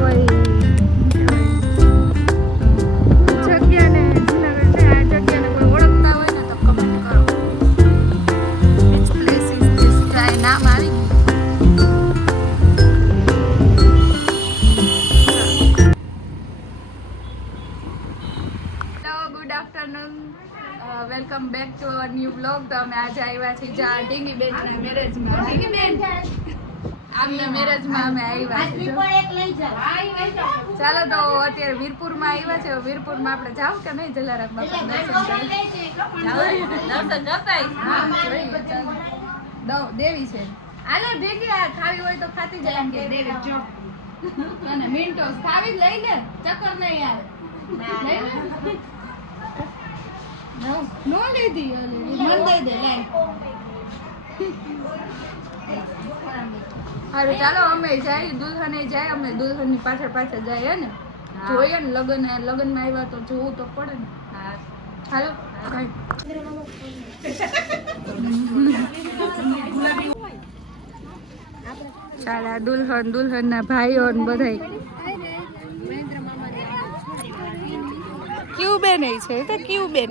કોઈ જગ્યાને જૂનાગઢ આ જગ્યાને કોઈ ઓળખતા હોય ને તો કમેન્ટ કરો. Which place is this? Try નામ આવી ગયું. Hello, good afternoon, welcome back to our new blog. તો અમે આજે આવ્યા છીએ જ્યાં ઢીંગીબેનના મેરેજમાં. ઢીંગીબેન આમના મેરેજમાં અમે આવ્યા છીએ. ચાલો તો અત્યારે વીરપુરમાં આવ્યા છે. વીરપુરમાં આપણે જાવ કે નહીં જલારામ બાપા દર્શન દેવી છે. હાલો ભેગી આ ખાવી હોય તો ખાતી જાય. એમ કે દેવી જો અને મિન્ટોસ ખાવી જ લઈ લે, ચક્કર નહીં યાર. નો લીધી મન દઈ દે લે. અરે ચાલો અમે જાય, દુલ્હને જાય, અમે દુલ્હનની પાછળ પાછળ જાય ને જોઈએ ને. લગ્નમાં આવ્યા તો જોવું તો પડે ને. હાલો ચાલા દુલ્હનના ભાઈઓ ને બધા ક્યુ બેન છે તો ક્યુ બેન.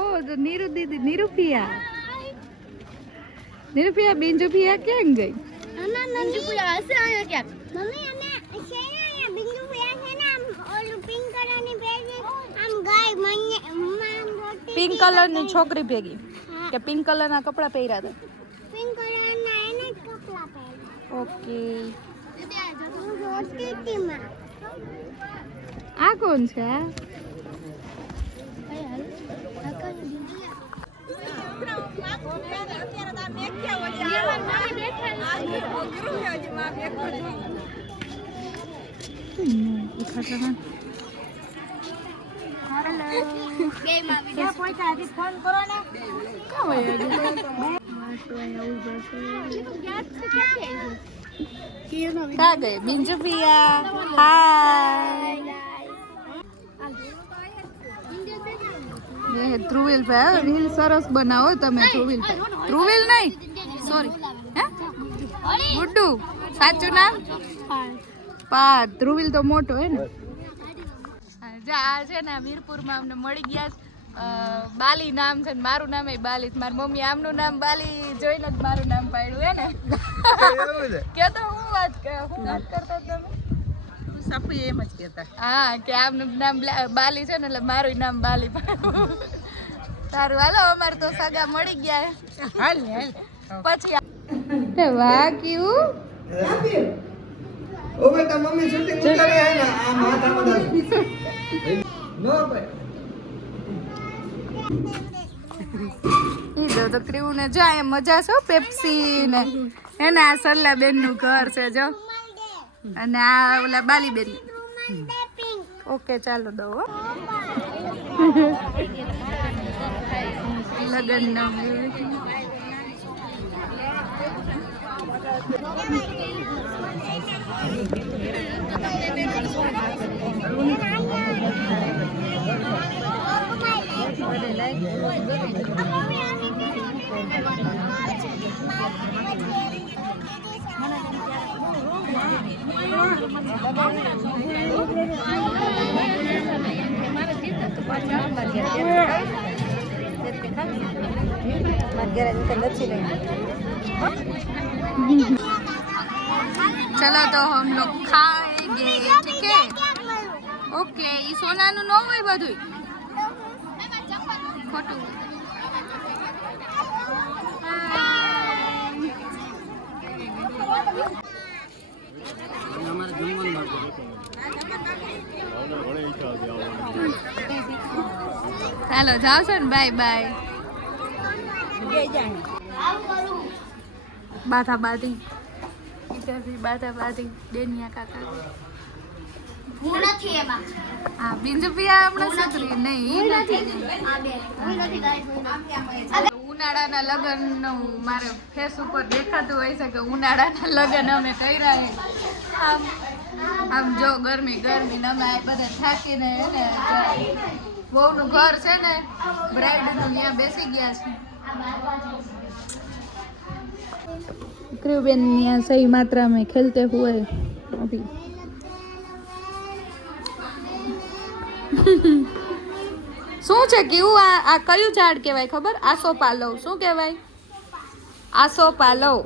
ઓ તો નીરુ દીદી, નિરૂપિયા બિંજુપિયા ક્યાં ગઈ? બિંજુપિયા હશે આયા ક્યાંક. મમ્મી અમે છે ને બિંજુપિયા છે ને આમ ઓલું પિંક કલરની ભેગી આમ ગાય મને પિંક કલરની છોકરી ભેગી કે પિંક કલરના કપડા પહેર્યા હતા? પિંક કલરના એને જ કપડા પહેર્યા. ઓકે. હોસ્ટેલમાં આ કોણ છે? ક્યાં ગઈ બિંજુપિયા? હાય. ધ્રુવીલ ભાઈ રીલ સરસ બનાવો તમે. ધ્રુવીલ નહીં, સોરી, ગુડ્ડુ સાચું નામ પાર્થ. ધ્રુવીલ તો મોટો હે ને. આ છે ને વીરપુરમાં અમને મળી ગયા. બાલી નામ છે ને મારું નામ એ બાલી. મારી મમ્મી આમનું નામ બાલી જોઈને જ મારું નામ પાડ્યું હે ને. કે તો હું વાત કરતા તમે સાપી એમ જ કહેતા. હા કે આમનું નામ બાલી છે ને એટલે મારું નામ બાલી પાડ્યું. સારું હાલો અમારે તો સગા મળી ગયા. હાલ પછી વાહ કેવું ઓવે તો મમ્મી શૂટિંગ ઉતારે હે ને આ માથા બધા નો ભાઈ ઈ તો ક્રીવને જાય મજા છે. પેપ્સી ને એને આ સરલા બેન નું ઘર છે જો, અને આ ઓલા બાલી બેન. ઓકે ચાલો દો લગન નો चलो तो हम लोग खाएंगे ठीक है. ओके ई सोनाનું ન હોય બધું ખોટું. ચાલો જાવ છો ને. Bye bye. બાધા બાધી બાધા બાધી ડેનિયા કાકા. હું નથી એમાં. હા બિંજુપિયા હમણાં છોકરી નહીં. ઉનાળાના લગ્ન નું મારે ફેસ ઉપર દેખાતું હોય છે કે ઉનાળાના લગ્ન અમે કર્યા. આમ જો ગરમી અમે બધા થાકીને વહુનું ઘર છે ને બ્રાઇડનું ત્યાં બેસી ગયા છે कृबेन यहाँ सही मात्रा में खेलते हुए अभी શું છે કેવું આ કયું ઝાડ કહેવાય ખબર આસો પાલવ શું કહેવાય આસો પાલવ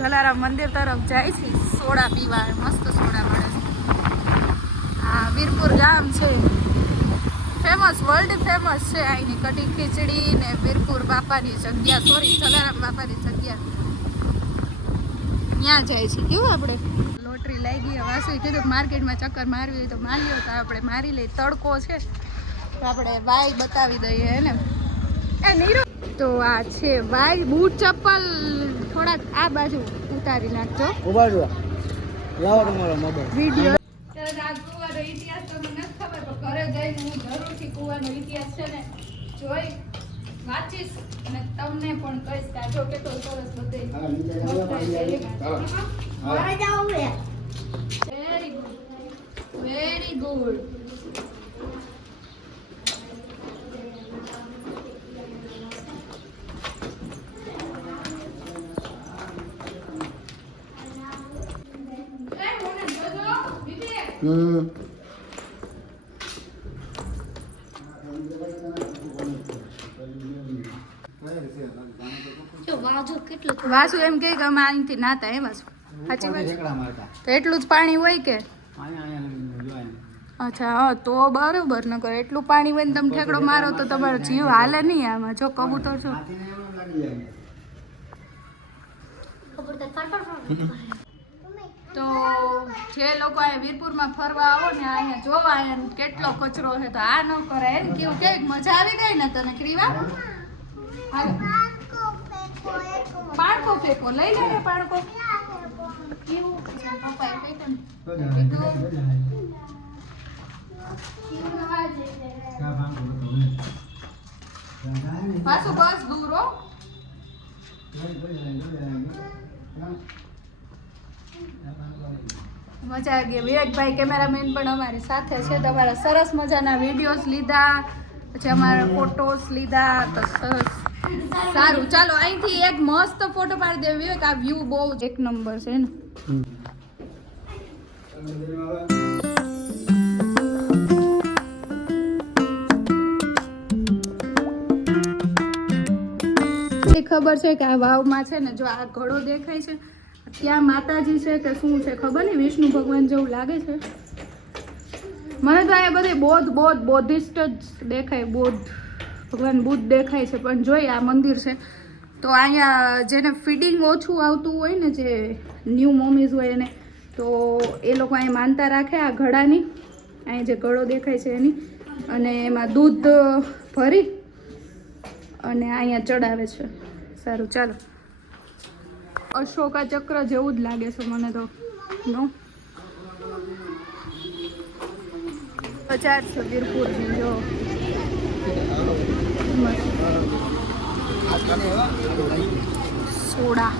જલારામ મંદિર તરફ જાય છે સોડા પીવા મસ્ત સોડા મળે છે આ વીરપુર ગામ છે ફેમસ વર્લ્ડ ફેમસ છે અહીંની કઢી ખીચડી ને વીરપુર બાપાની જગ્યા સોરી જલારામ બાપાની જગ્યા ત્યાં જાય છે કેવું આપણે લોટરી લઈ ગઈ વાસુ કીધું માર્કેટમાં ચક્કર મારવી હોય તો મારી લો તો આપણે મારી લઈ તડકો છે તો આપણે વાય બતાવી દઈએ ને એ નીરુ તો આ છે વાય બૂટ ચપ્પલ થોડાક આ બાજુ ઉતારી નાખજો ઉભાડો લાવો તમારો મોબાઈલ વિડિયો આ કુવાનો ઇતિહાસ તો મને નથી ખબર પણ ઘરે જઈને હું જરૂરથી કુવાનો ઇતિહાસ છે ને જોઈ વાંચીશ અને તમને પણ કહીશ કે જો કેટલો સરસ બધે વેરી ગુડ વાસુ એમ કે અમે અહીંથી નાતા એ વાસુ સાચી વાત તો એટલું જ પાણી હોય કે અચ્છા હા તો બરોબર ન કરે એટલું પાણી હોય ને તમે ઠેકડો મારો તો તમારો જીવ હાલે નહીં આમાં જો કબૂતર છો તો જે લોકો અહીંયા વીરપુરમાં ફરવા આવો ને અહીંયા જોવા અહીંયા કેટલો કચરો છે તો આ ન કરાય ને કેવું કેવી મજા આવી ગઈ ને તને ક્રીવા પાણકો ફેંકો લઈ લે પાણકો કેવું પપ્પાએ ફેંક્યું પાછું બસ દૂર હો મજા આવી ગઈ વિવેકભાઈ કેમેરામેન પણ અમારી સાથે છે તમારા સરસ મજાના વિડીયોઝ લીધા પછી અમારા ફોટોસ લીધા તો સરસ સારું ચાલો અહીંથી એક મસ્ત ફોટો પાડી દે વિવેક આ વ્યૂ બહુ જ એક નંબર છે ને ખબર છે કે આ વાવમાં છે ને જો આ ઘડો દેખાય છે ત્યાં માતાજી છે કે શું છે ખબર નહીં વિષ્ણુ ભગવાન જેવું લાગે છે મને તો અહીંયા બધે બોધિસ્ટ જ દેખાય ભગવાન બુદ્ધ દેખાય છે પણ જોઈ આ મંદિર છે તો અહીંયા જેને ફીડિંગ ઓછું આવતું હોય ને જે ન્યૂ મમ્મીઝ હોય એને તો એ લોકો અહીંયા માનતા રાખે આ ઘડાની અહીં જે ઘડો દેખાય છે એની અને એમાં દૂધ ભરી અને અહીંયા ચડાવે છે સારું ચાલો અશોકા ચક્ર જેવું જ લાગે છે મને તો નો બજાર છે વીરપુરની જો સોડા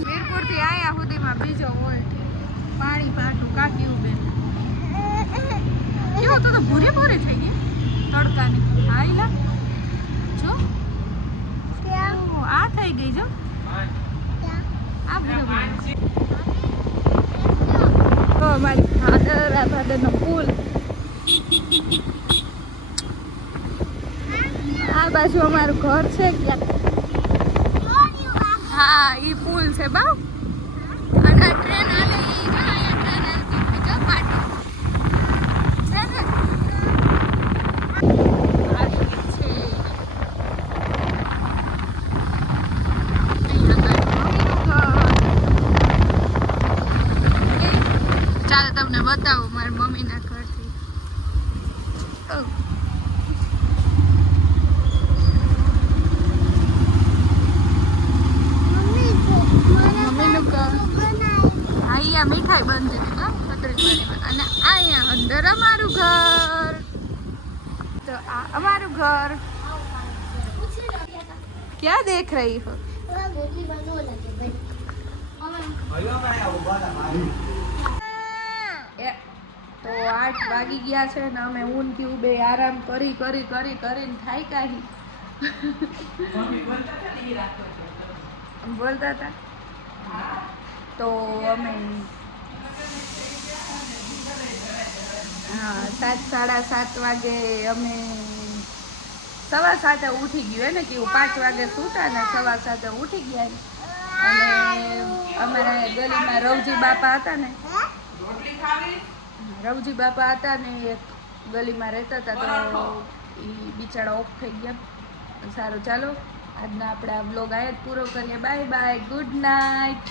વીરપુરથી આયા સુધીમાં બીજો હોય પાણી પાટું કાઢ્યું બેન કેવો તો ભૂરે ભૂરે થઈ ગઈ તડકાની આઈલા જો આ થઈ ગઈ જો આ બરાબર તો અમારી ભાદરનો પુલ આ બાજુ અમારું ઘર છે ક્યાં હા ઈ પુલ છે બા અને ટ્રેન આલે ઈ જો અહીંયા ટ્રેન આવતી જો પાટો છે ને આવી ગઈ છે ચાલો તમને બતાવું મારી મમ્મીના ઘરથી ऊपर क्या देख रही हो તો 8 વાગી ગયા છે ને અમે ઊંઘથી ઉભે આરામ કરી કરીને થાક્યા હી બોલતા હતા તો અમે 7:30 વાગે અમે 7:15 ઉઠી ગયું ને કે 5 વાગે સૂતા ને 7:15 ઉઠી ગયા અને અમારા ગલીમાં રવજી બાપા હતા ને એક ગલીમાં રહેતા હતા તો એ બિચારા ઓફ થઈ ગયા સારું ચાલો આજના આપણે આ વ્લોગ આયા જ પૂરો કરીએ બાય બાય ગુડ નાઇટ